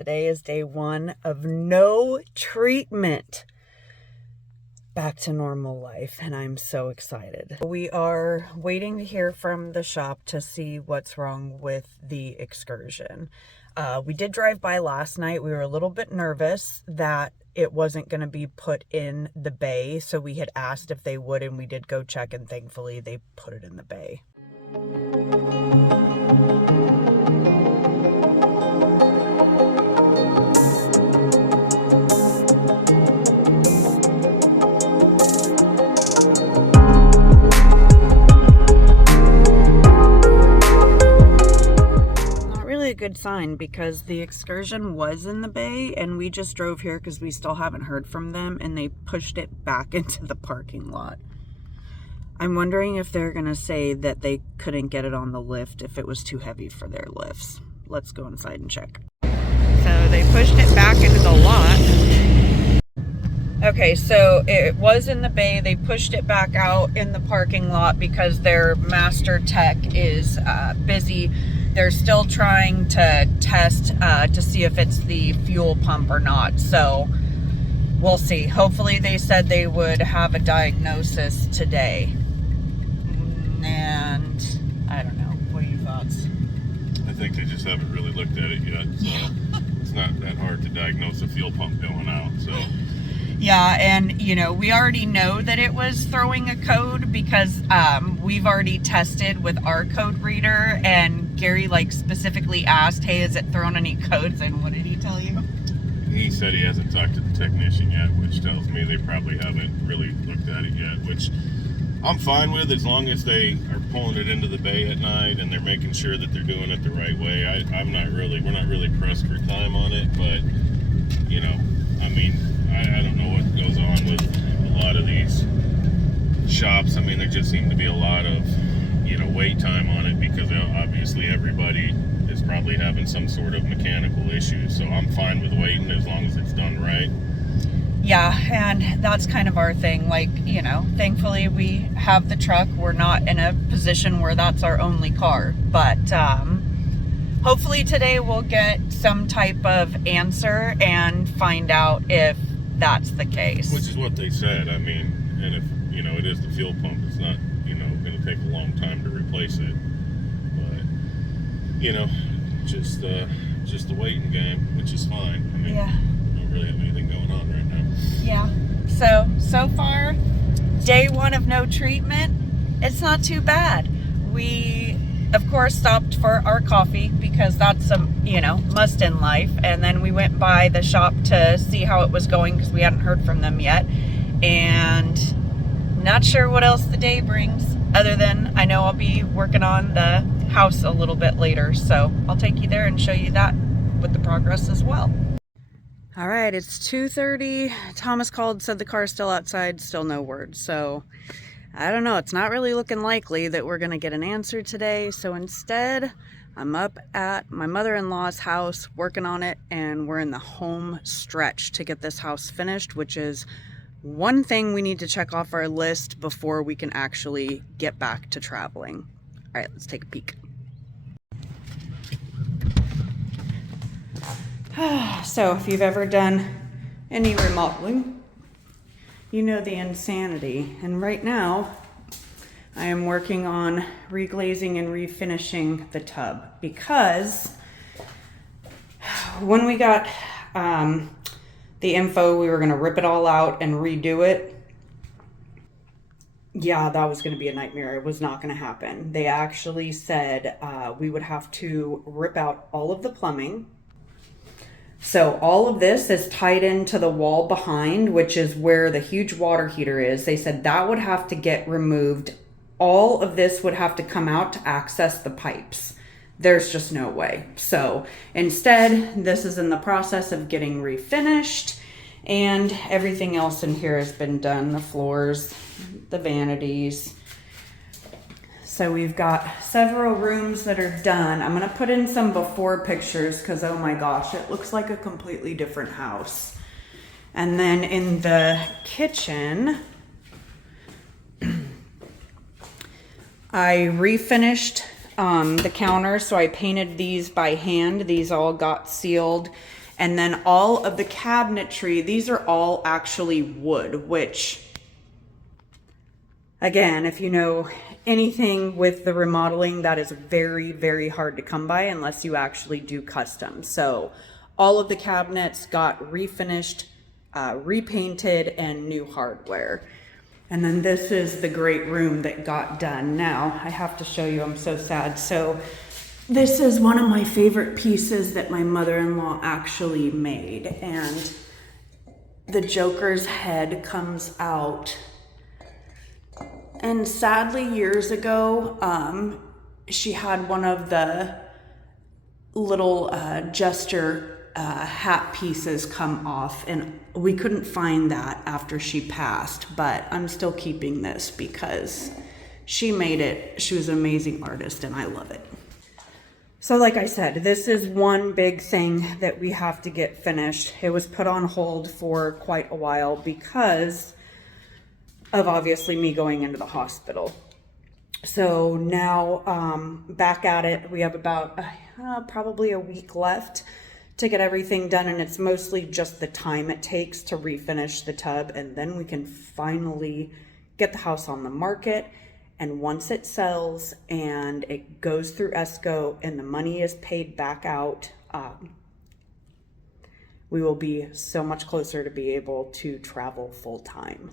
Today is day 1 of no treatment. Back to normal life, and I'm so excited. We are waiting to hear from the shop to see what's wrong with the excursion. We did drive by last night. We were a little bit nervous that it wasn't going to be put in the bay, so we had asked if they would, and we did go check, and thankfully they put it in the bay. Good sign, because the excursion was in the bay and we just drove here because we still haven't heard from them, and they pushed it back into the parking lot. I'm wondering if they're gonna say that they couldn't get it on the lift if it was too heavy for their lifts. Let's go inside and check. So they pushed it back into the lot. Okay, so it was in the bay. They pushed it back out in the parking lot because their master tech is busy. They're still trying to test to see if it's the fuel pump or not. So we'll see. Hopefully they said they would have a diagnosis today. And I don't know. What are your thoughts? I think they just haven't really looked at it yet. So it's not that hard to diagnose a fuel pump going out. So. Yeah, and you know, we already know that it was throwing a code because we've already tested with our code reader, and Gary specifically asked, hey, is it throwing any codes? And what did he tell you? He said he hasn't talked to the technician yet, which tells me they probably haven't really looked at it yet, which I'm fine with as long as they are pulling it into the bay at night and they're making sure that they're doing it the right way. we're not really pressed for time on it, but you know, I mean, I don't know what goes on with a lot of these shops. I mean, there just seem to be a lot of, you know, wait time on it because obviously everybody is probably having some sort of mechanical issue. So I'm fine with waiting as long as it's done right. Yeah, and that's kind of our thing. You know, thankfully we have the truck. We're not in a position where that's our only car. But hopefully today we'll get some type of answer and find out if that's the case. Which is what they said. I mean, and if, you know, it is the fuel pump, it's not, you know, going to take a long time to replace it. But, you know, just the waiting game, which is fine. I mean, yeah. We don't really have anything going on right now. Yeah. So far, day 1 of no treatment, it's not too bad. We, of course, stopped for our coffee because that's a, you know, must in life. And then we went by the shop to see how it was going because we hadn't heard from them yet. And not sure what else the day brings, other than I know I'll be working on the house a little bit later. So I'll take you there and show you that with the progress as well. All right, it's 2:30. Thomas called, said the car's still outside, still no word. So I don't know, it's not really looking likely that we're gonna get an answer today. So instead, I'm up at my mother-in-law's house working on it, and we're in the home stretch to get this house finished, which is one thing we need to check off our list before we can actually get back to traveling. All right, let's take a peek. So if you've ever done any remodeling, you know the insanity. And right now, I am working on reglazing and refinishing the tub because when we got the info we were going to rip it all out and redo it, yeah, that was going to be a nightmare. It was not going to happen. They actually said we would have to rip out all of the plumbing. So all of this is tied into the wall behind, which is where the huge water heater is. They said that would have to get removed. All of this would have to come out to access the pipes. There's just no way. So instead, this is in the process of getting refinished, and everything else in here has been done. The floors, the vanities. So we've got several rooms that are done. I'm gonna put in some before pictures because, oh my gosh, it looks like a completely different house. And then in the kitchen, I refinished the counters, so I painted these by hand. These all got sealed, And then all of the cabinetry, these are all actually wood, which, again, if you know anything with the remodeling, that is very, very hard to come by unless you actually do custom. So all of the cabinets got refinished, repainted, and new hardware. And then this is the great room that got done. Now, I have to show you, I'm so sad. So this is one of my favorite pieces that my mother-in-law actually made. And the Joker's head comes out. And sadly, years ago, she had one of the little jester hat pieces come off, and we couldn't find that after she passed, but I'm still keeping this because she made it. She was an amazing artist, and I love it. So like I said, this is one big thing that we have to get finished. It was put on hold for quite a while because of obviously me going into the hospital. So now back at it. We have about probably a week left to get everything done, and it's mostly just the time it takes to refinish the tub, and then we can finally get the house on the market. And once it sells and it goes through ESCO and the money is paid back out, we will be so much closer to be able to travel full time.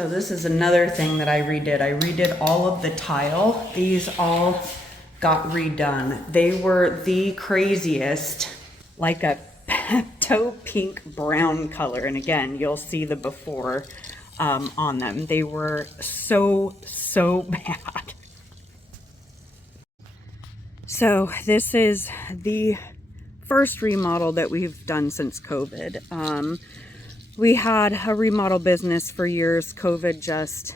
So this is another thing that I redid. I redid all of the tile. These all got redone. They were the craziest, like a taupe pink brown color. And again, you'll see the before on them. They were so bad. So this is the first remodel that we've done since COVID. We had a remodel business for years. COVID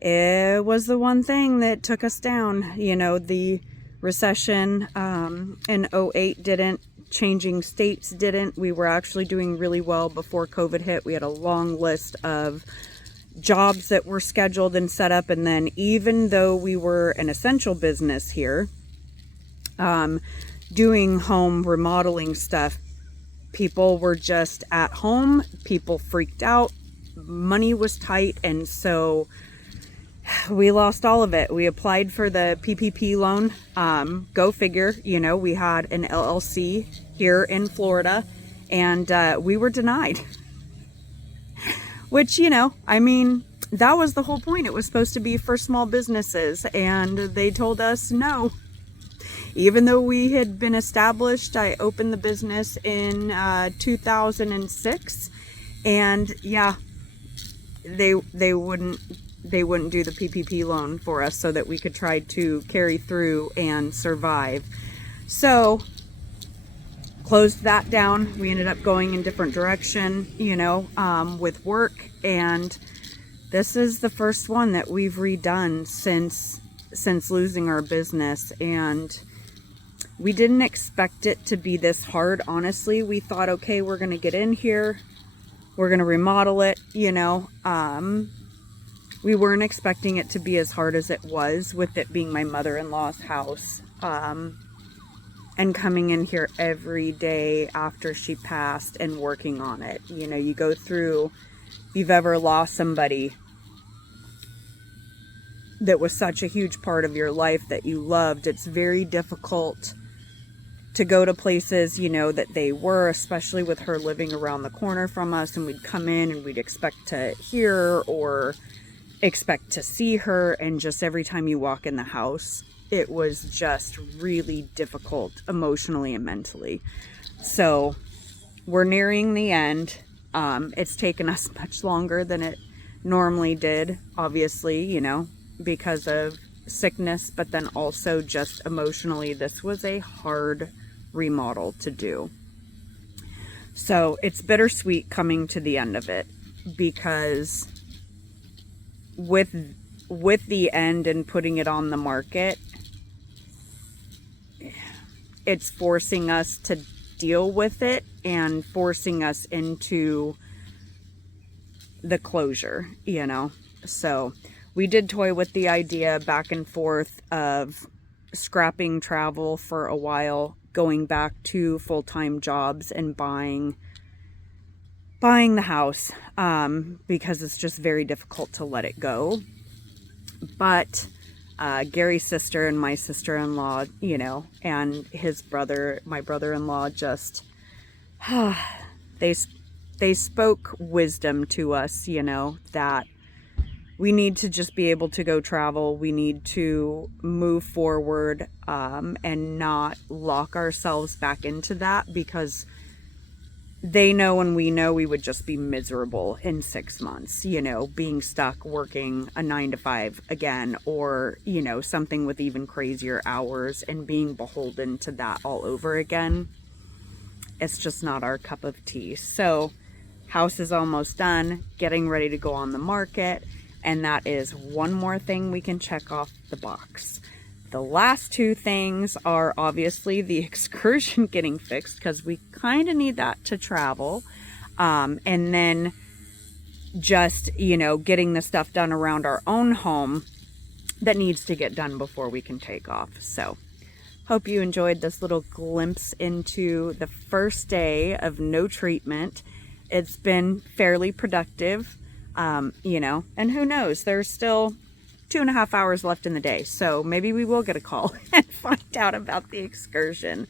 it was the one thing that took us down. You know, the recession in 08 didn't, changing states didn't. We were actually doing really well before COVID hit. We had a long list of jobs that were scheduled and set up, and then even though we were an essential business here, doing home remodeling stuff, people were just at home, people freaked out, money was tight, and so we lost all of it. We applied for the PPP loan. Go figure, you know, we had an LLC here in Florida, and we were denied. Which, you know, I mean, that was the whole point. It was supposed to be for small businesses, and they told us no. Even though we had been established, I opened the business in 2006, and yeah, they wouldn't do the PPP loan for us so that we could try to carry through and survive. So closed that down. We ended up going in different direction, you know, with work, and this is the first one that we've redone since losing our business, and we didn't expect it to be this hard. Honestly, we thought, okay, we're gonna get in here, we're gonna remodel it, you know. We weren't expecting it to be as hard as it was, with it being my mother-in-law's house, and coming in here every day after she passed and working on it. You know, you go through, if you've ever lost somebody that was such a huge part of your life that you loved, it's very difficult to go to places, you know, that they were, especially with her living around the corner from us, and we'd come in and we'd expect to hear or expect to see her, and just every time you walk in the house, it was just really difficult emotionally and mentally. So we're nearing the end. It's taken us much longer than it normally did, obviously, you know, because of sickness, but then also just emotionally, this was a hard remodel to do. So it's bittersweet coming to the end of it, because with the end and putting it on the market, it's forcing us to deal with it and forcing us into the closure, you know. So we did toy with the idea back and forth of scrapping travel for a while, going back to full-time jobs and buying the house, because it's just very difficult to let it go. But Gary's sister and my sister-in-law, you know, and his brother, my brother-in-law, just they spoke wisdom to us, you know, that we need to just be able to go travel. We need to move forward, and not lock ourselves back into that, because they know and we know we would just be miserable in 6 months, you know, being stuck working a 9 to 5 again, or, you know, something with even crazier hours and being beholden to that all over again. It's just not our cup of tea. So house is almost done, getting ready to go on the market. And that is one more thing we can check off the box. The last 2 things are obviously the excursion getting fixed, because we kind of need that to travel. And then just, you know, getting the stuff done around our own home that needs to get done before we can take off. So hope you enjoyed this little glimpse into the first day of no treatment. It's been fairly productive. You know, and who knows, there's still 2.5 hours left in the day, so maybe we will get a call and find out about the excursion.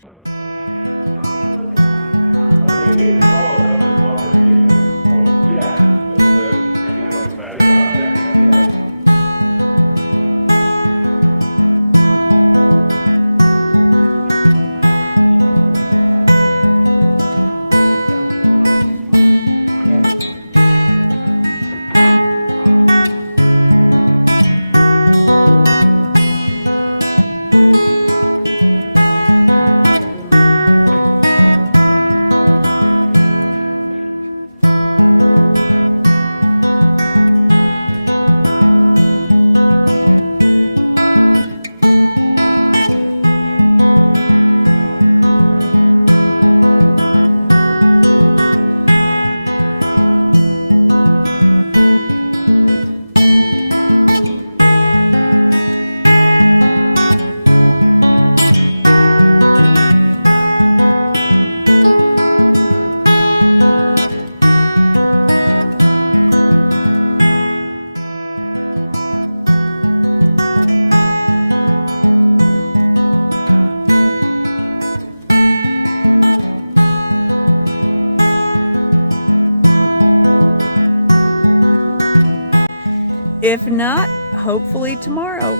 If not, hopefully tomorrow.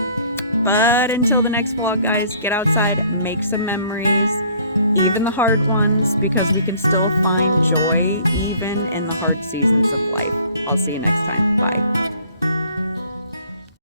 But until the next vlog, guys, get outside, make some memories, even the hard ones, because we can still find joy